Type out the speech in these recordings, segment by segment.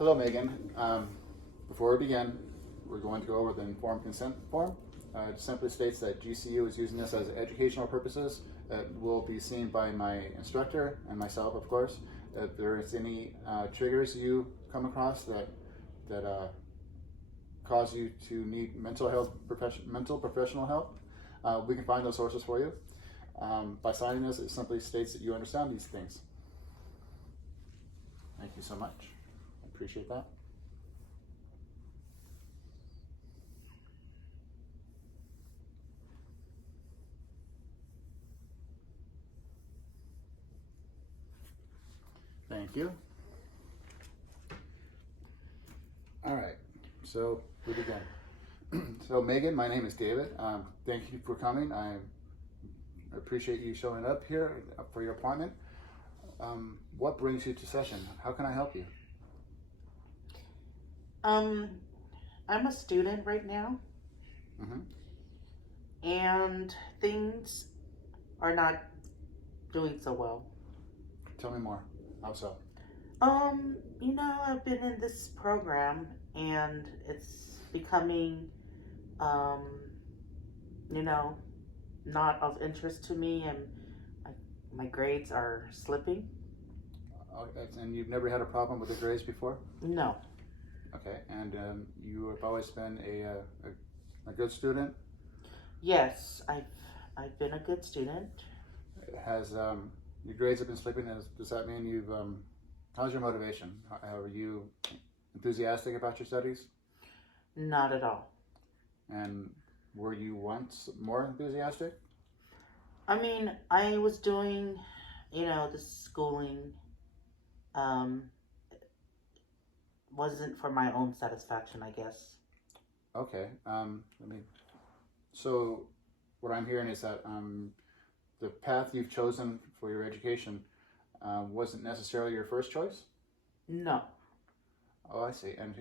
Hello, Megan. Before we begin, we're going to go over the informed consent form. It simply states that GCU is using this as educational purposes. It will be seen by my instructor and myself, of course. If there is any triggers you come across that cause you to need mental professional help, we can find those sources for you. By signing this, it simply states that you understand these things. Thank you so much. I appreciate that. Thank you. All right, so we begin. So Megan, my name is David. Thank you for coming. I appreciate you showing up here for your appointment. What brings you to session? How can I help you? I'm a student right now, Mm-hmm. and things are not doing so well. Tell me more. How so? I've been in this program, and it's becoming, um, you know, not of interest to me, and my grades are slipping. Okay, and you've never had a problem with the grades before? No. Okay, and you have always been a good student. Yes, I've been a good student. Has your grades have been slipping? Does that mean you've how's your motivation? Are you enthusiastic about your studies? Not at all. And were you once more enthusiastic? I mean, I was doing, the schooling. Um, wasn't for my own satisfaction, I guess. Okay. Let me. So, what I'm hearing is that the path you've chosen for your education wasn't necessarily your first choice. No. Oh, I see. And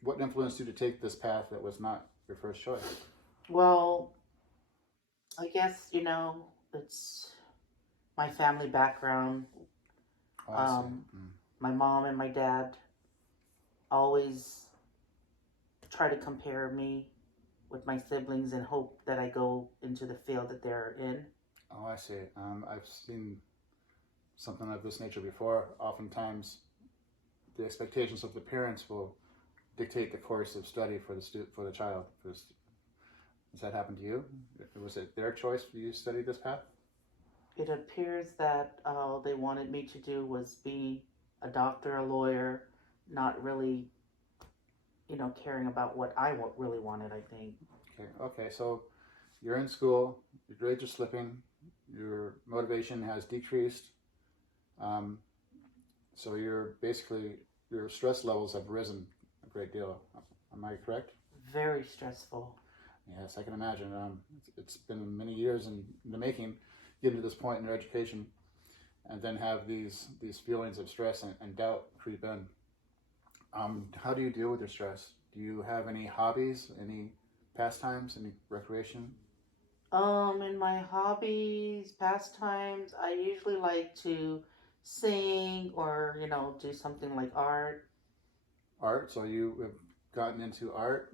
what influenced you to take this path that was not your first choice? Well, I guess, it's my family background. Oh, I see. Um, my mom and my dad always try to compare me with my siblings and hope that I go into the field that they're in. Oh, I see. I've seen something of this nature before. Oftentimes, the expectations of the parents will dictate the course of study for the child. Has that happened to you? Was it their choice for you to study this path? It appears that all they wanted me to do was be a doctor, a lawyer, not really, caring about what I really wanted, I think. Okay. So you're in school, your grades are slipping, your motivation has decreased. Um, so your stress levels have risen a great deal. Am I correct? Very stressful. Yes, I can imagine. It's been many years in the making, getting to this point in your education, and then have these feelings of stress and doubt creep in. How do you deal with your stress? Do you have any hobbies, any pastimes, any recreation? In my hobbies, pastimes, I usually like to sing or, do something like art. Art. So you have gotten into art.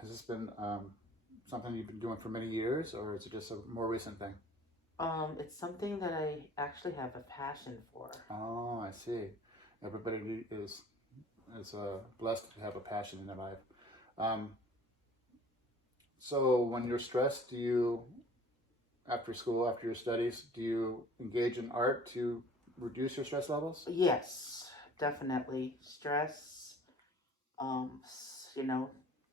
Has this been something you've been doing for many years, or is it just a more recent thing? It's something that I actually have a passion for. Oh, I see. Everybody is blessed to have a passion in their life. Um, so when you're stressed, after school, after your studies, do you engage in art to reduce your stress levels? Yes, definitely. Stress, the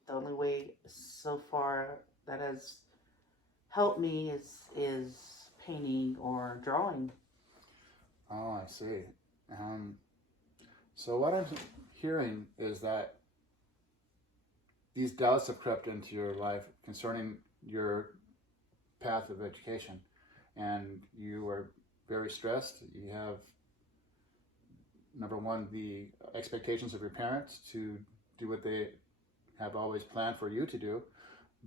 only way so far that has helped me is painting or drawing. Oh, I see. Um, so what I'm hearing is that these doubts have crept into your life concerning your path of education, and you are very stressed. You have, number one, the expectations of your parents to do what they have always planned for you to do,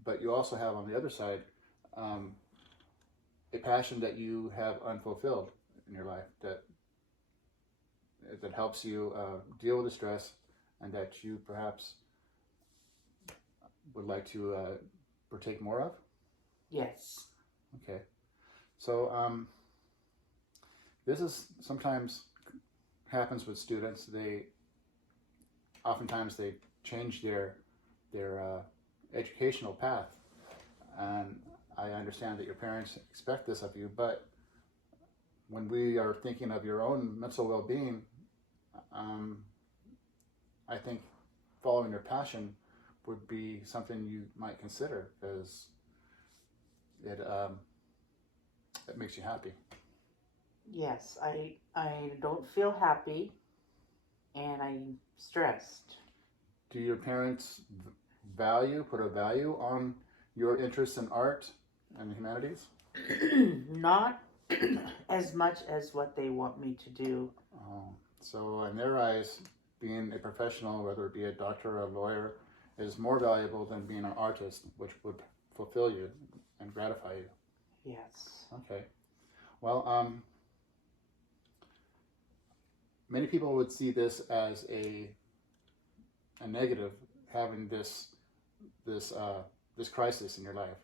but you also have on the other side um, a passion that you have unfulfilled in your life that that helps you deal with the stress, and that you perhaps would like to partake more of? Yes. Okay. So this is sometimes happens with students. Oftentimes they change their educational path, and I understand that your parents expect this of you. But when we are thinking of your own mental well-being, um, I think following your passion would be something you might consider, because it makes you happy. Yes, I don't feel happy and I'm stressed. Do your parents put a value on your interest in art and the humanities? Not as much as what they want me to do. So in their eyes, being a professional, whether it be a doctor or a lawyer, is more valuable than being an artist, which would fulfill you and gratify you. Yes. Okay. Well, many people would see this as a negative, having this crisis in your life,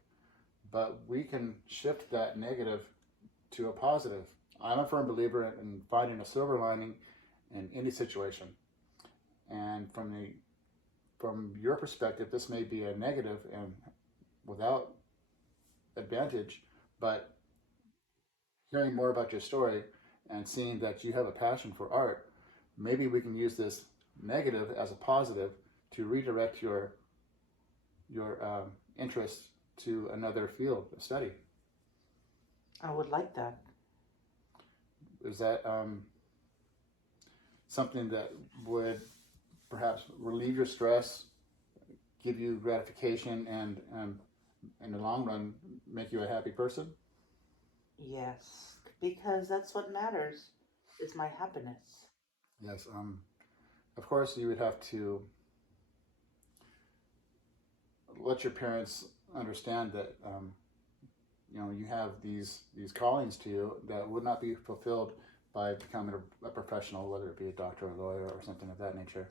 but we can shift that negative to a positive. I'm a firm believer in finding a silver lining in any situation, and from your perspective, this may be a negative and without advantage, but hearing more about your story and seeing that you have a passion for art, maybe we can use this negative as a positive to redirect your interest to another field of study. I would like that. Is that something that would perhaps relieve your stress, give you gratification, and in the long run make you a happy person? Yes, because that's what matters. Is my happiness. Yes. Of course, you would have to let your parents understand that you have these callings to you that would not be fulfilled by becoming a professional, whether it be a doctor or a lawyer or something of that nature.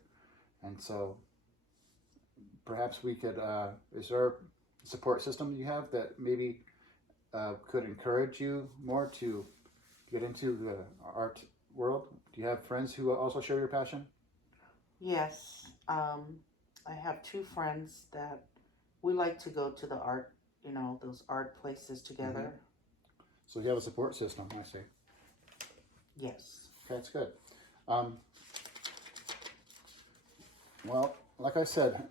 And so perhaps we could, is there a support system you have that maybe could encourage you more to get into the art world? Do you have friends who also share your passion? Yes. I have two friends that we like to go to the art, those art places together. Mm-hmm. So you have a support system, I see. Yes. Okay, that's good. Well, like I said,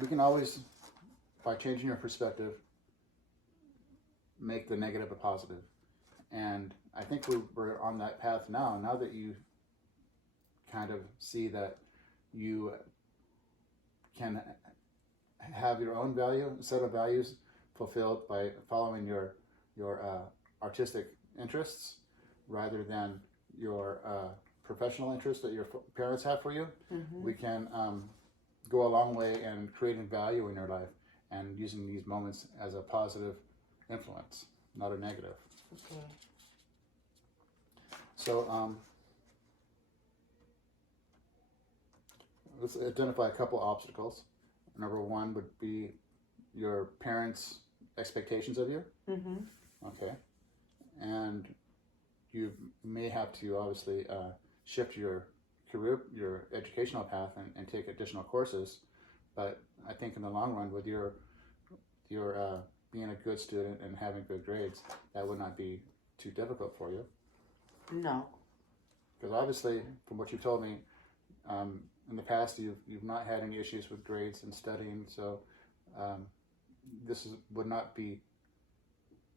we can always, by changing your perspective, make the negative a positive. And I think we're on that path now. Now that you kind of see that you can have your own set of values fulfilled by following your artistic interests rather than your professional interests that your parents have for you, Mm-hmm. we can go a long way in creating value in your life and using these moments as a positive influence, not a negative. Okay. So let's identify a couple obstacles. Number one would be your parents' expectations of you. Mm-hmm. Okay. And you may have to obviously shift your career, your educational path, and take additional courses. But I think in the long run, with your being a good student and having good grades, that would not be too difficult for you. No. Because obviously, from what you've told me, in the past you've not had any issues with grades and studying, so this would not be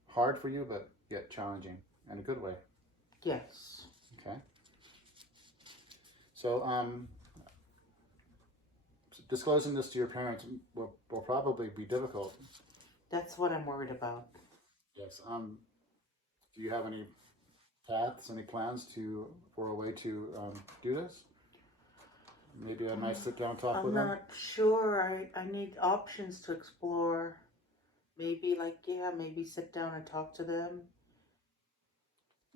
hard for you, but yet challenging in a good way. Yes. Okay. So disclosing this to your parents will probably be difficult. That's what I'm worried about. Yes. Do you have any paths, any plans for a way to do this? Maybe a nice sit-down talk with them? I'm not sure. I need options to explore. Maybe maybe sit down and talk to them.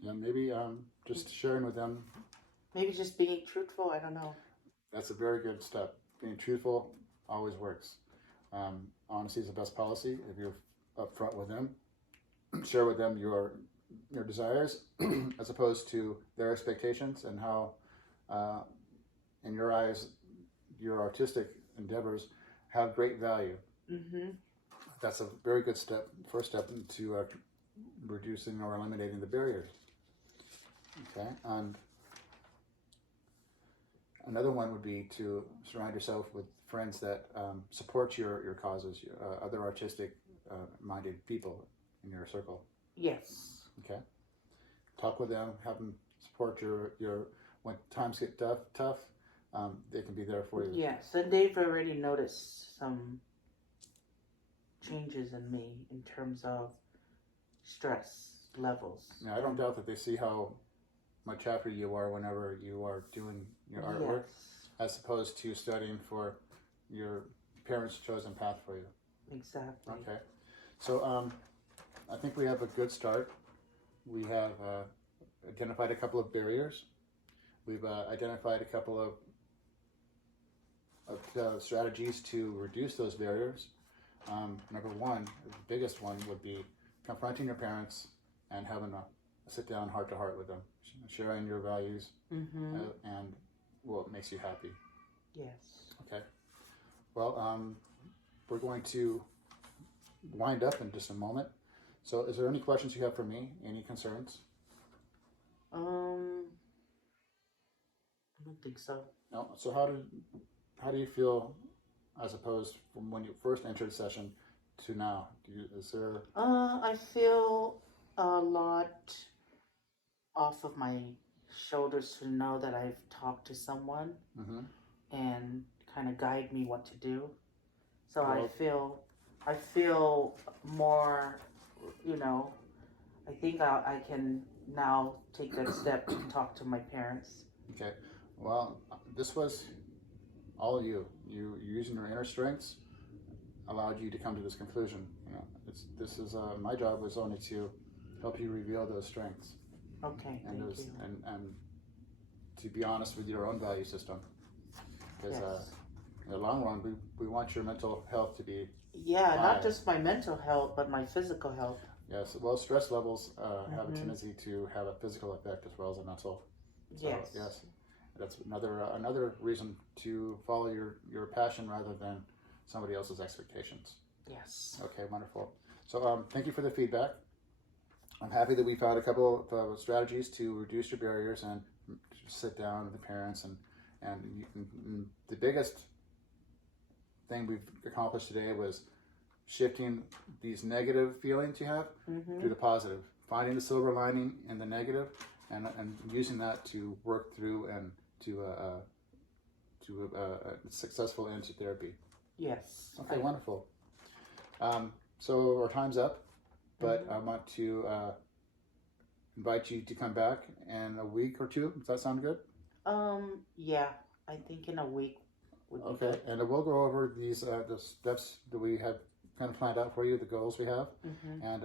Yeah, maybe just sharing with them Maybe just being truthful. I don't know. That's a very good step. Being truthful always works. Honesty is the best policy. If you're upfront with them, share with them your desires as opposed to their expectations, and how, in your eyes, your artistic endeavors have great value. Mm-hmm. That's a very good step. First step into reducing or eliminating the barriers. Okay, and another one would be to surround yourself with friends that support your causes, other artistic minded people in your circle. Yes. Okay, talk with them, have them support your when times get tough. They can be there for you. Yes, and they've already noticed some changes in me in terms of stress levels. Now, I don't doubt that they see how much happier you are whenever you are doing your artwork, Yes, as opposed to studying for your parents' chosen path for you. exactly. Okay, so I think we have a good start. We have identified a couple of barriers. We've identified a couple of strategies to reduce those barriers. Number one, the biggest one, would be confronting your parents and having a sit down heart to heart with them, sharing your values Mm-hmm. and what makes you happy. Yes. Okay. Well, we're going to wind up in just a moment. So, is there any questions you have for me? Any concerns? I don't think so. No. So, how do you feel, as opposed from when you first entered the session to now? Is there? I feel a lot off of my shoulders to know that I've talked to someone Mm-hmm. and kind of guide me what to do. So Well, I feel more, you know, I think I can now take that step to talk to my parents. Okay. Well, this was all you. You using your inner strengths allowed you to come to this conclusion. This is my job was only to help you reveal those strengths Okay, and thank you. and to be honest with your own value system. Because Yes. in the long run, we want your mental health to be Yeah, high. not just my mental health, but my physical health. Yes. Well, stress levels have a Mhm. tendency to have a physical effect as well as a mental. So Yes. yes, that's another reason to follow your passion rather than somebody else's expectations. Yes. Okay, wonderful. So thank you for the feedback. I'm happy that we found a couple of strategies to reduce your barriers and sit down with the parents and the biggest thing we've accomplished today was shifting these negative feelings you have Mm-hmm. to the positive, finding the silver lining in the negative, and using that to work through and to a successful end to therapy. Yes. Okay, wonderful. So our time's up, but I want to invite you to come back in a week or two. Does that sound good? Yeah, I think in a week would be Okay, and we'll go over these the steps that we have kind of planned out for you, the goals we have, Mm-hmm. and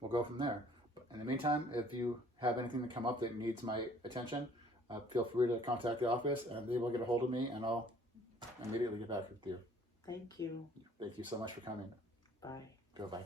we'll go from there. But in the meantime, if you have anything to come up that needs my attention, feel free to contact the office, and they will get a hold of me, and I'll immediately get back with you. Thank you. Thank you so much for coming. Bye. Goodbye.